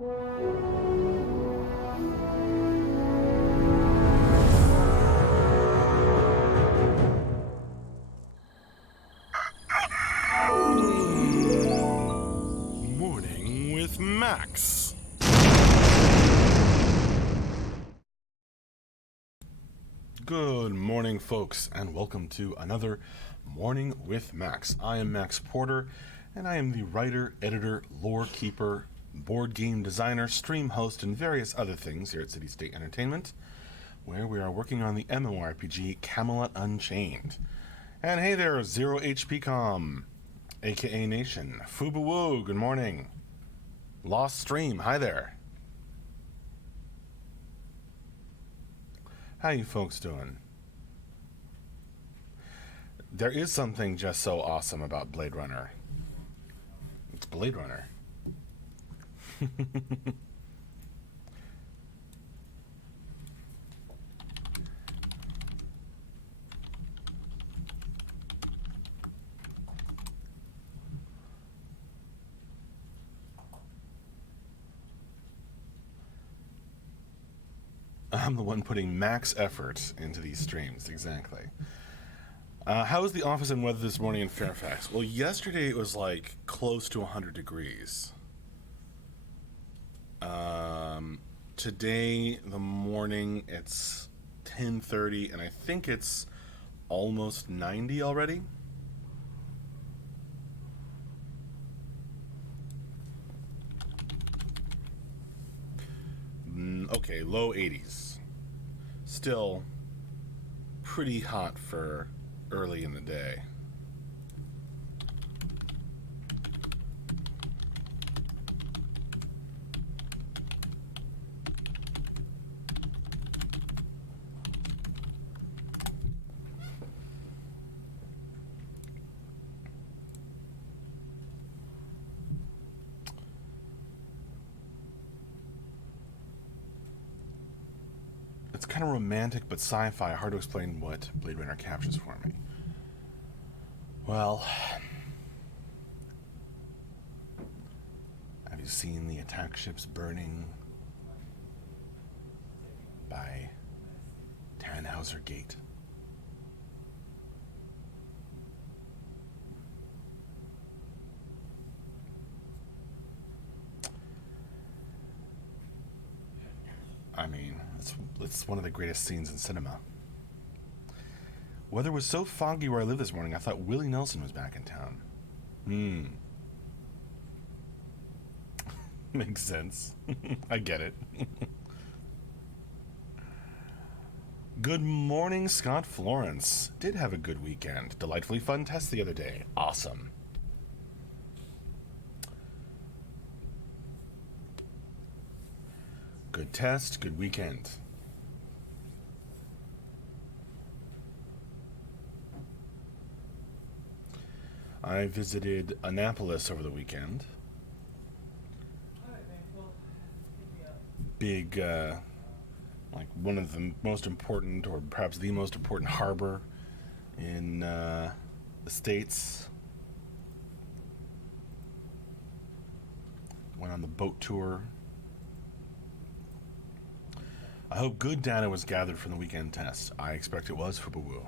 Morning with Max. Good morning, folks, and welcome to another Morning with Max. I am Max Porter, and I am the writer, editor, lore keeper, board game designer, stream host, and various other things here at City State Entertainment, where we are working on the MMORPG Camelot Unchained. And hey there, Zero HP Com, aka Nation. Fubu, good morning. Lost Stream, hi there. How you folks doing? There is something just so awesome about Blade Runner. It's Blade Runner. I'm the one putting max effort into these streams, exactly. How was the office and weather this morning in Fairfax? Well, yesterday it was like close to 100 degrees. Today, the morning, it's 10:30, and I think it's almost 90 already. Okay, low 80s. Still pretty hot for early in the day. It's kind of romantic but sci-fi. Hard to explain what Blade Runner captures for me. Well, have you seen the attack ships burning by Tannhauser Gate? I mean, it's one of the greatest scenes in cinema. Weather was so foggy where I live this morning, I thought Willie Nelson was back in town. Makes sense. I get it. Good morning, Scott Florence. Did have a good weekend. Delightfully fun test the other day. Awesome. Good test, good weekend. I visited Annapolis over the weekend. Big, like one of the most important, or perhaps the most important harbor in the States. Went on the boat tour. I hope good data was gathered from the weekend test. I expect it was for Boo-Boo.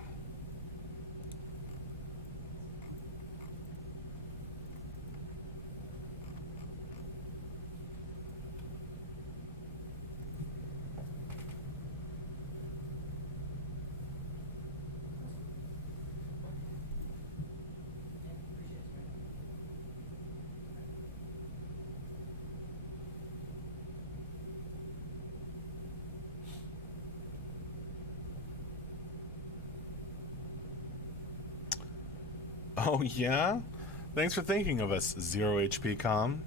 Oh, yeah? Thanks for thinking of us, Zero HP Com.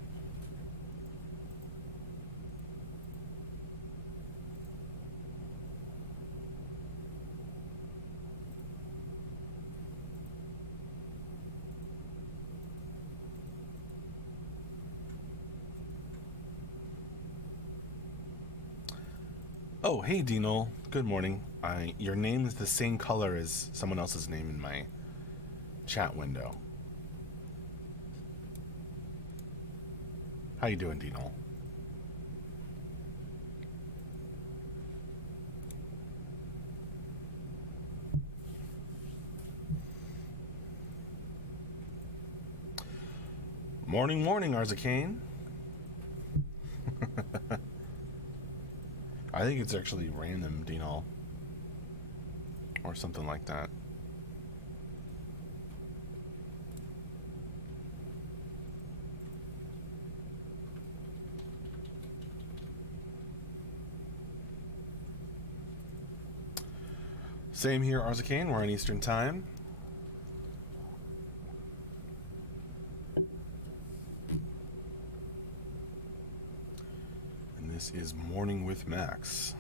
Oh, hey, Dino. Good morning. Your name is the same color as someone else's name in my chat window. How you doing, Dino? Morning, morning, Arzakane. I think it's actually random, Dinal. Or something like that. Same here, Arzakane. We're on Eastern Time. And this is Morning with Max.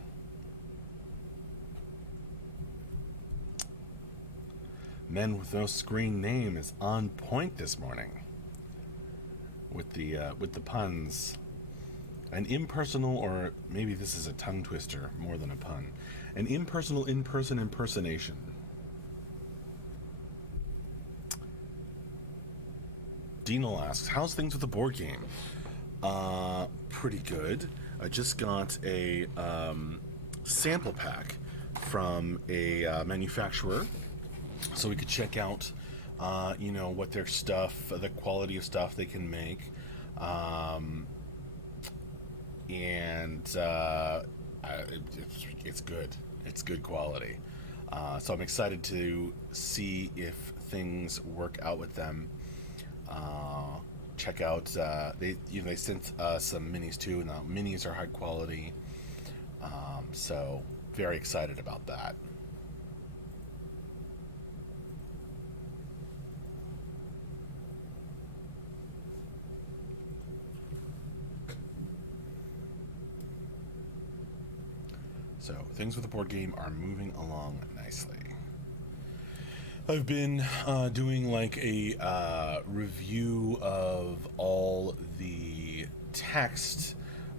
Men with No Screen Name is on point this morning with the puns. An impersonal, or maybe this is a tongue twister more than a pun, an impersonal in-person impersonation. Dino asks, how's things with the board game? Pretty good. I just got a sample pack from a manufacturer, so we could check out, what their stuff, the quality of stuff they can make, it's good. It's good quality. So I'm excited to see if things work out with them. Check out, they sent some minis too, and the minis are high quality. So very excited about that. So things with the board game are moving along nicely. I've been doing like a review of all the text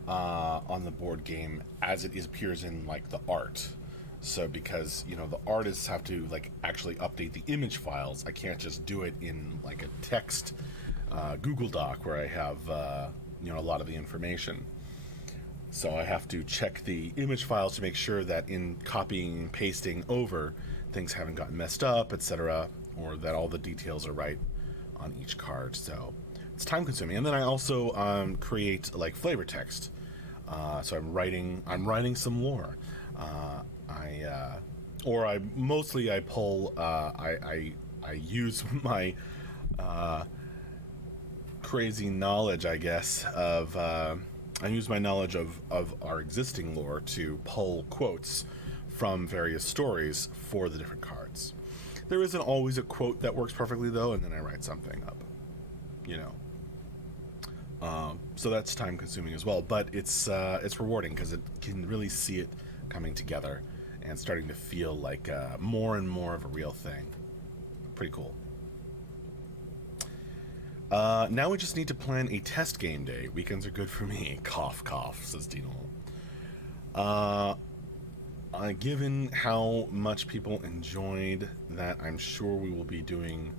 on the board game as it appears in like the art. So because the artists have to like actually update the image files, I can't just do it in like a text Google Doc where I have a lot of the information. So I have to check the image files to make sure that in copying and pasting over, things haven't gotten messed up, etc., or that all the details are right on each card. So it's time consuming. And then I also create like flavor text. So I'm writing some lore. I use my crazy knowledge, I guess, of I use my knowledge of our existing lore to pull quotes from various stories for the different cards. There isn't always a quote that works perfectly though, and then I write something up. So that's time consuming as well, but it's rewarding because it can really see it coming together and starting to feel like more and more of a real thing. Pretty cool. Now we just need to plan a test game day. Weekends are good for me. Cough, cough, says Dino. Given how much people enjoyed that, I'm sure we will be doing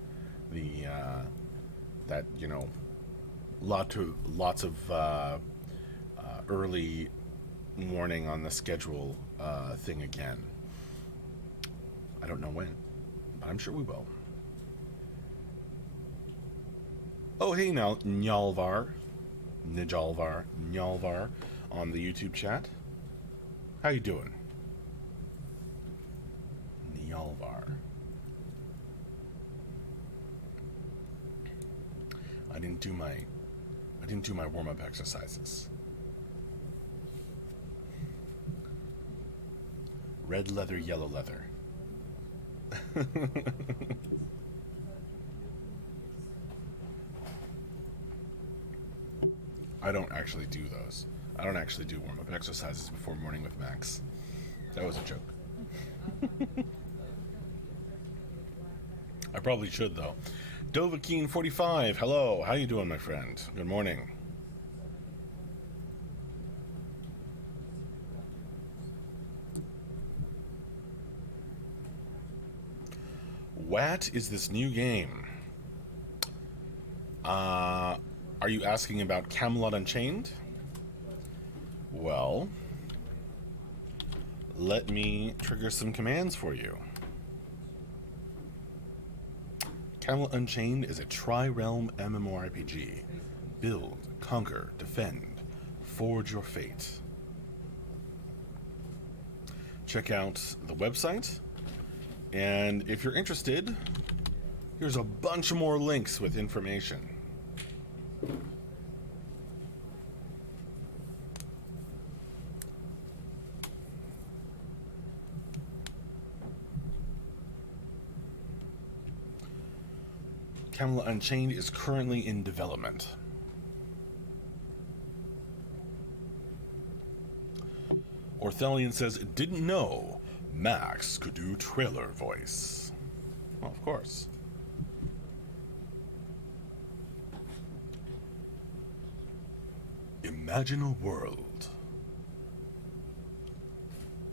the lots of early morning on the schedule thing again. I don't know when, but I'm sure we will. Oh, hey now, Njalvar on the YouTube chat. How you doing? Njalvar. I didn't do my warm-up exercises. Red leather, yellow leather. I don't actually do those. I don't actually do warm-up exercises before Morning with Max. That was a joke. I probably should, though. Dovakeen45, hello. How you doing, my friend? Good morning. What is this new game? Are you asking about Camelot Unchained? Well, let me trigger some commands for you. Camelot Unchained is a tri-realm MMORPG. Build, conquer, defend, forge your fate. Check out the website, and if you're interested, here's a bunch more links with information. Camelot Unchained is currently in development. Orthelian says, didn't know Max could do trailer voice. Well, of course. Imagine a world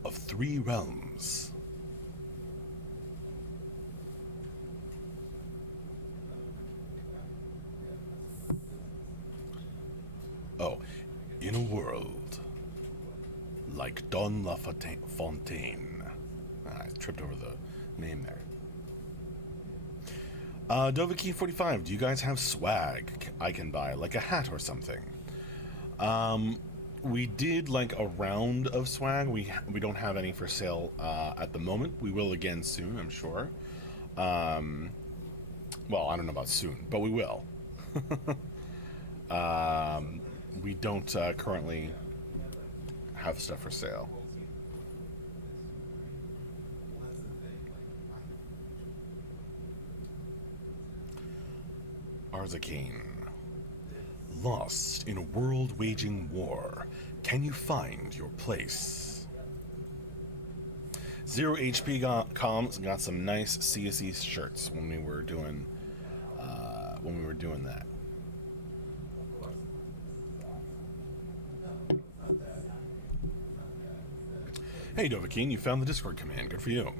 of 3 realms. Oh, in a world like Don La Fontaine. I tripped over the name there. Dovaki45, do you guys have swag I can buy, like a hat or something? We did like a round of swag. We don't have any for sale at the moment. We will again soon, I'm sure. Well, I don't know about soon, but we will. We don't currently have stuff for sale. Arzakane. Lost in a world waging war. Can you find your place? Zero HP comms got some nice CSE shirts when we were doing that. Hey Dovahkiin, you found the Discord command. Good for you.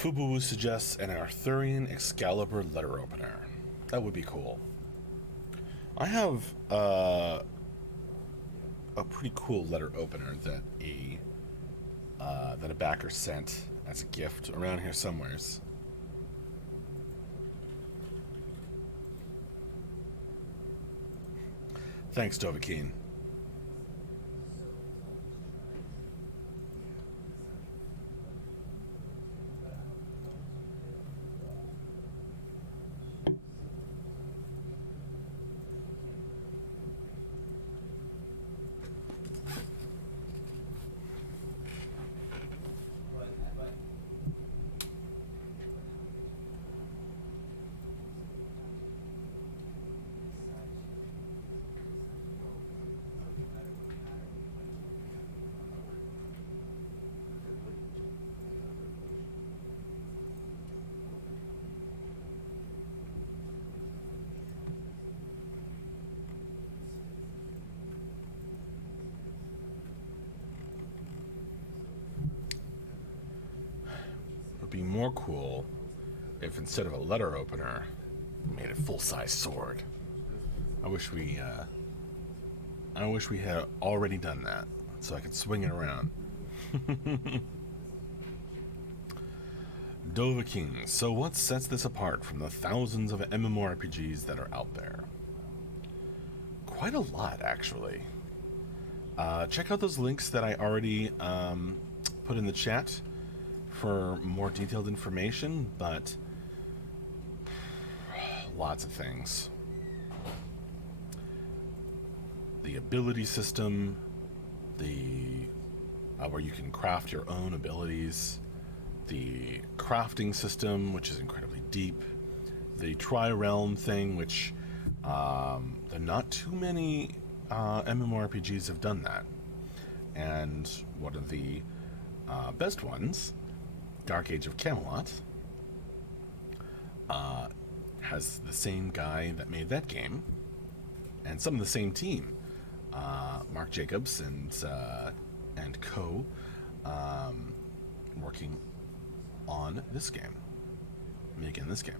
Fubu suggests an Arthurian Excalibur letter opener. That would be cool. I have a pretty cool letter opener that a backer sent as a gift around here somewheres. Thanks, Dovahkiin. Be more cool if instead of a letter opener we made a full-size sword. I wish we had already done that so I could swing it around. Dovahkiin, so what sets this apart from the thousands of MMORPGs that are out there? Quite a lot, actually. Check out those links that I already put in the chat for more detailed information, but lots of things. The ability system, where you can craft your own abilities, the crafting system, which is incredibly deep, the tri-realm thing, which there are not too many MMORPGs have done that. And one of the best ones, Dark Age of Camelot, has the same guy that made that game, and some of the same team, Mark Jacobs and co, working on this game, making this game.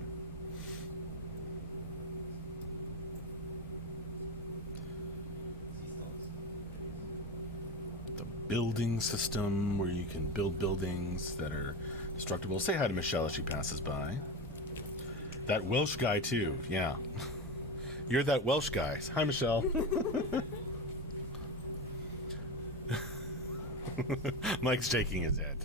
The building system where you can build buildings that are destructible. Say hi to Michelle as she passes by. That Welsh guy too, yeah. You're that Welsh guy. Hi, Michelle. Mike's shaking his head.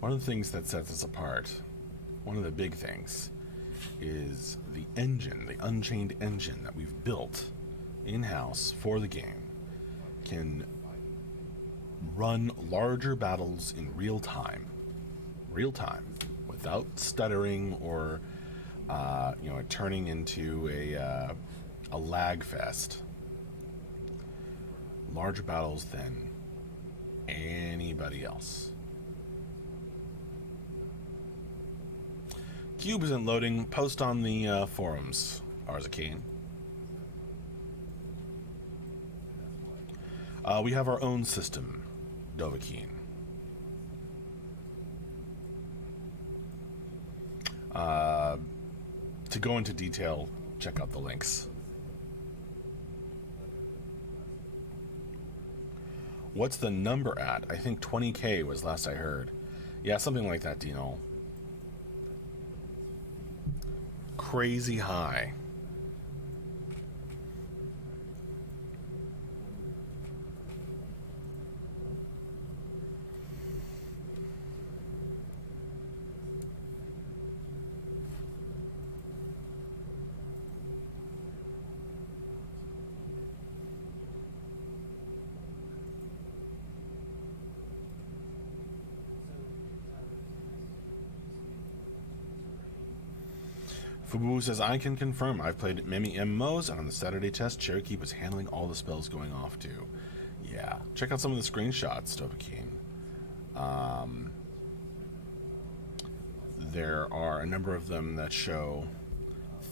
One of the things that sets us apart, one of the big things, is the engine, the Unchained engine that we've built in-house for the game can run larger battles in real time, without stuttering or turning into a lag fest. Larger battles than anybody else. Cube isn't loading. Post on the forums, Arzakane. We have our own system, Dovahkiin. To go into detail, check out the links. What's the number at? I think 20K was last I heard. Yeah, something like that, Dino. Crazy high. Fubu says, I can confirm I've played many MMOs, and on the Saturday test, Cherokee was handling all the spells going off too. Yeah, check out some of the screenshots, Dovahkiin. There are a number of them that show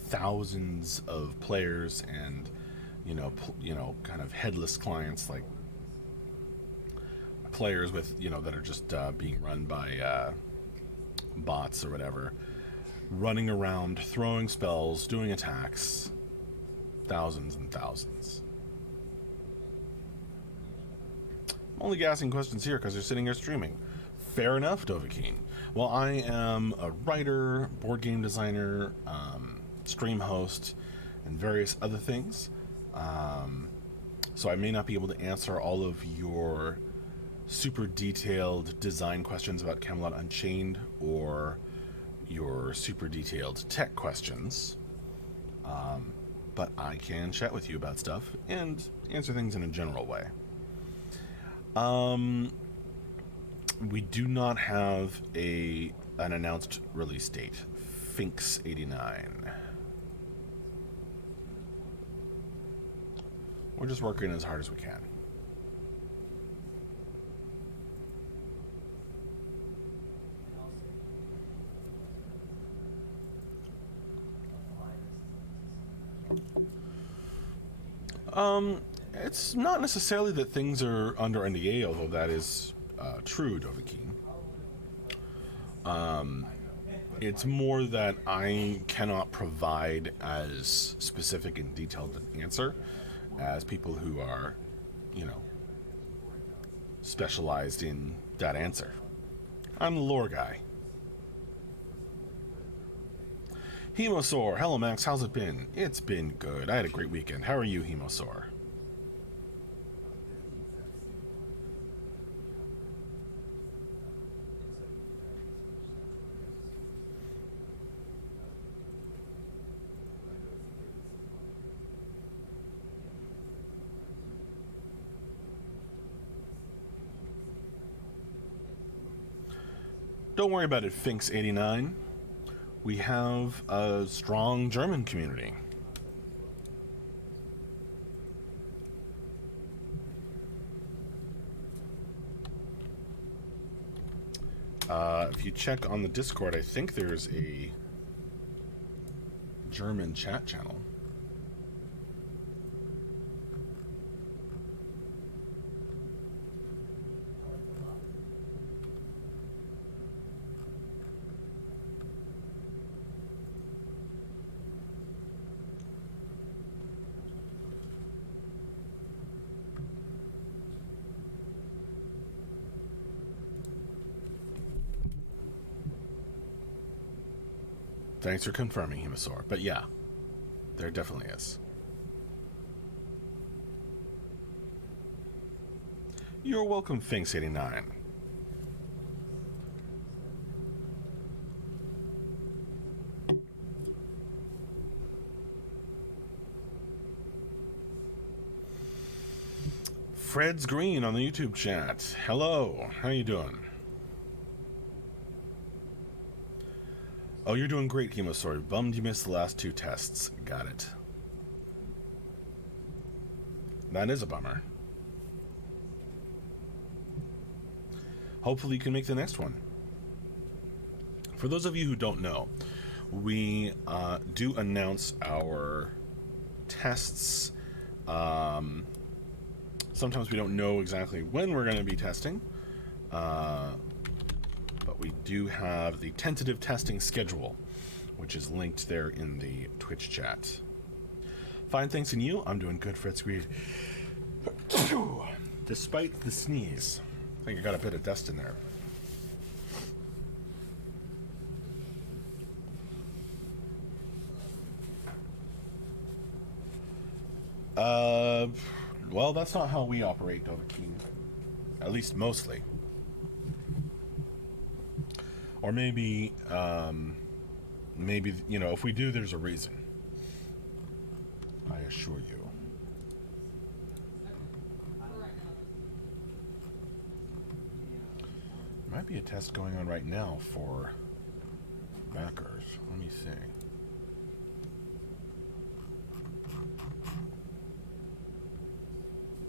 thousands of players and, kind of headless clients, like players with, that are just being run by bots or whatever, running around, throwing spells, doing attacks. Thousands and thousands. I'm only asking questions here because they're sitting here streaming. Fair enough, Dovahkiin. Well, I am a writer, board game designer, stream host, and various other things. So I may not be able to answer all of your super detailed design questions about Camelot Unchained or your super detailed tech questions, but I can chat with you about stuff and answer things in a general way. We do not have an announced release date. Finks 89. We're just working as hard as we can. It's not necessarily that things are under NDA, although that is true, Dovahkiin. It's more that I cannot provide as specific and detailed an answer as people who are, specialized in that answer. I'm the lore guy. Hemosaur, hello Max, how's it been? It's been good. I had a great weekend. How are you, Hemosaur? Don't worry about it, Finks89. We have a strong German community. If you check on the Discord, I think there's a German chat channel. Thanks for confirming, Hemasaur. But yeah, there definitely is. You're welcome, Finks89. Fred's Green on the YouTube chat. Hello, how you doing? Oh, you're doing great, Hemasaur. Bummed you missed the last 2 tests. Got it. That is a bummer. Hopefully you can make the next one. For those of you who don't know, we do announce our tests. Sometimes we don't know exactly when we're going to be testing. But we do have the tentative testing schedule, which is linked there in the Twitch chat. Fine, thanks, and you? I'm doing good, Fred Screed. Despite the sneeze. I think I got a bit of dust in there. Well, that's not how we operate, Dovahkiin. At least mostly. Or maybe, you know, if we do, there's a reason. I assure you. There might be a test going on right now for backers. Let me see.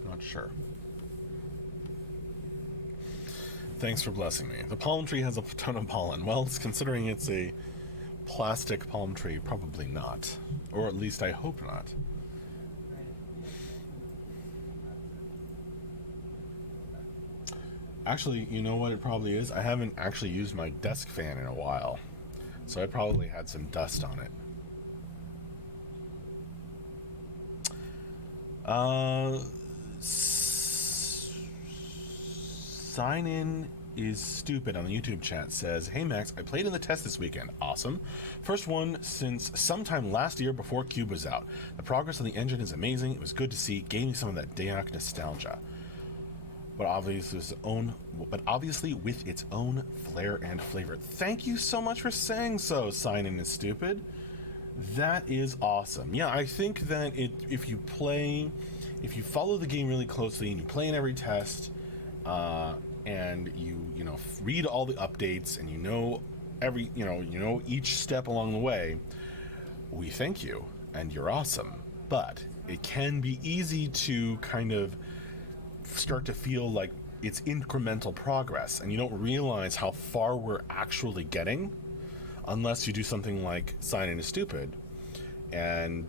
Not sure. Thanks for blessing me. The palm tree has a ton of pollen. Well, considering it's a plastic palm tree, probably not. Or at least I hope not. Actually, you know what it probably is? I haven't actually used my desk fan in a while. So I probably had some dust on it. Sign in is stupid on the YouTube chat says, "Hey Max, I played in the test this weekend. Awesome. First one since sometime last year before Cube was out. The progress on the engine is amazing. It was good to see. Gave me some of that Dayak nostalgia. But obviously with its own flair and flavor." Thank you so much for saying so, Sign in is stupid. That is awesome. Yeah, I think that if you follow the game really closely and you play in every test, and you read all the updates and you know each step along the way, we thank you and you're awesome. But it can be easy to kind of start to feel like it's incremental progress and you don't realize how far we're actually getting unless you do something like Sign in is stupid and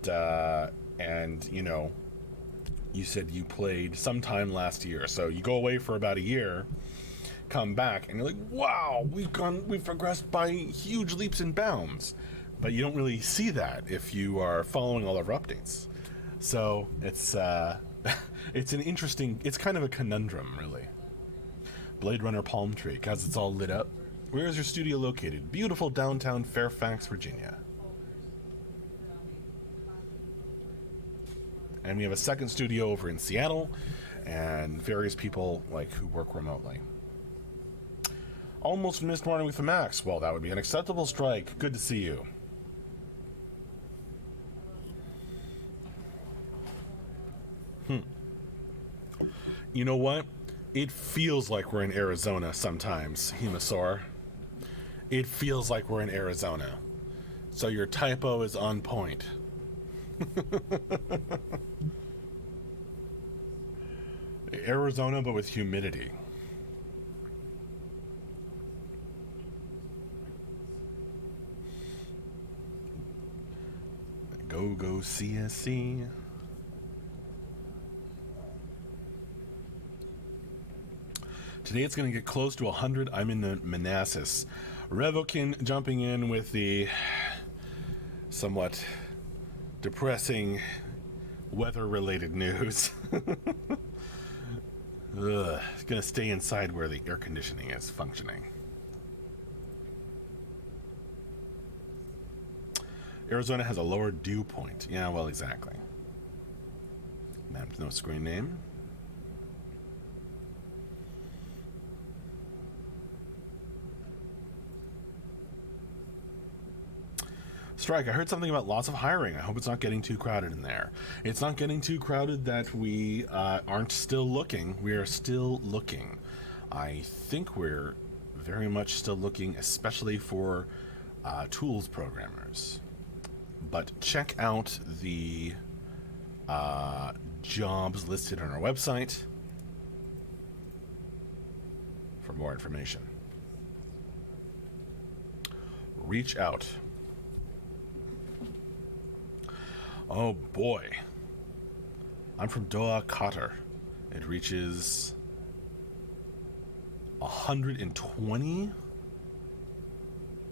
you said you played sometime last year, so you go away for about a year, come back, and you're like, wow, we've progressed by huge leaps and bounds. But you don't really see that if you are following all of our updates. So it's it's kind of a conundrum, really. Blade Runner palm tree, because it's all lit up. Where is your studio located? Beautiful downtown Fairfax, Virginia. And we have a second studio over in Seattle, and various people who work remotely. Almost missed Morning with the Max. Well, that would be an acceptable strike. Good to see you. You know what? It feels like we're in Arizona sometimes, Hemasaur. It feels like we're in Arizona. So your typo is on point. Arizona, but with humidity. Go CSC. Today it's going to get close to 100. I'm in the Manassas. Revokin jumping in with the somewhat depressing weather-related news. It's going to stay inside where the air conditioning is functioning. Arizona has a lower dew point. Yeah, well, exactly. Map with no screen name. Strike, I heard something about lots of hiring. I hope it's not getting too crowded in there. It's not getting too crowded that we aren't still looking. We are still looking. I think we're very much still looking, especially for tools programmers. But check out the jobs listed on our website for more information. Reach out. Oh boy. I'm from Doha, Qatar. It reaches 120?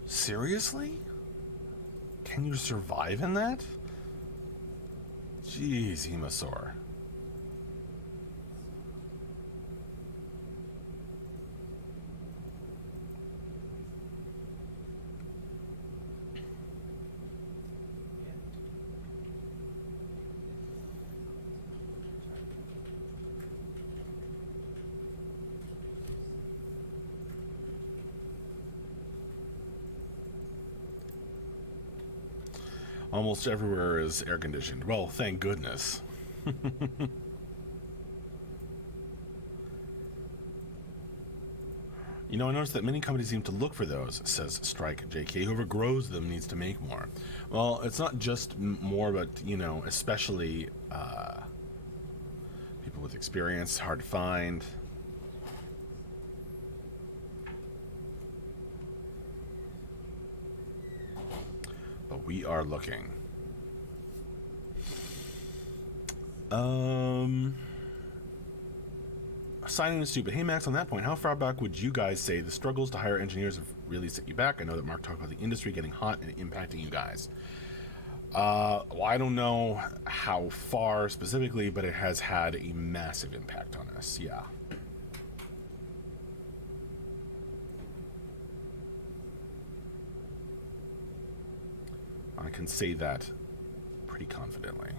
Seriously? Can you survive in that? Jeez, Hemasaur. Almost everywhere is air conditioned. Well, thank goodness. You know, I noticed that many companies seem to look for those, says Strike JK. Whoever grows them needs to make more. Well, it's not just more, but, you know, especially people with experience, hard to find. But we are looking. Signing is stupid. Hey, Max, on that point, how far back would you guys say the struggles to hire engineers have really set you back? I know that Mark talked about the industry getting hot and impacting you guys. Well, I don't know how far specifically, but it has had a massive impact on us, yeah. I can say that pretty confidently.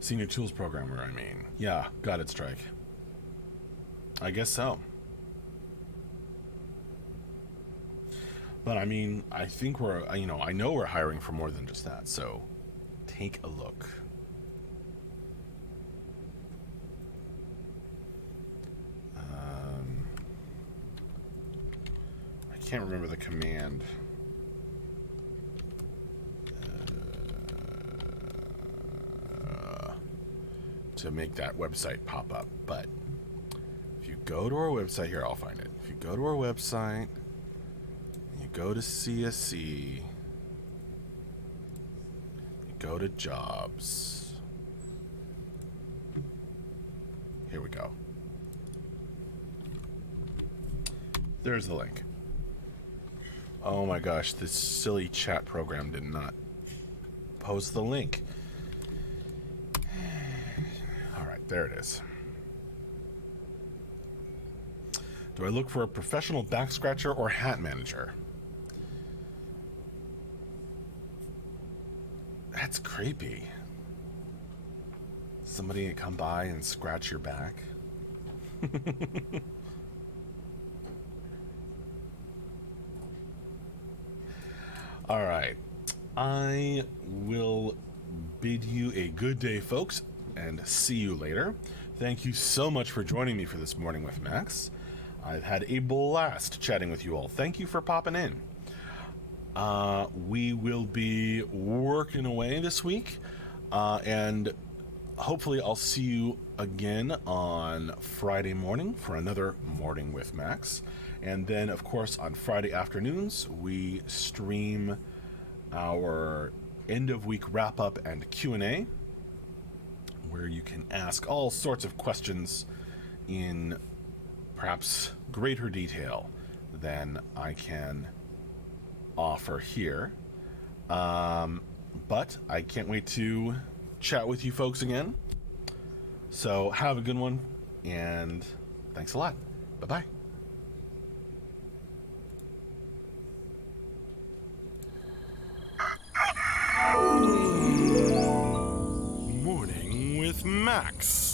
Senior tools programmer, I mean. Yeah, got it, Strike. I guess so. But I mean, I think we're, you know, I know we're hiring for more than just that, so take a look. I can't remember the command. To make that website pop up, but if you go to our website here, I'll find it. If you go to our website, you go to CSC, you go to jobs. Here we go. There's the link. Oh my gosh, this silly chat program did not post the link. There it is. Do I look for a professional back scratcher or hat manager? That's creepy. Somebody come by and scratch your back? All right. I will bid you a good day, folks. and see you later. Thank you so much for joining me for this Morning with Max. I've had a blast chatting with you all. Thank you for popping in. We will be working away this week, and hopefully I'll see you again on Friday morning for another Morning with Max. And then, of course, on Friday afternoons, we stream our end-of-week wrap-up and Q&A, where you can ask all sorts of questions in perhaps greater detail than I can offer here. But I can't wait to chat with you folks again. So have a good one, and thanks a lot. Bye-bye. Morning with Max.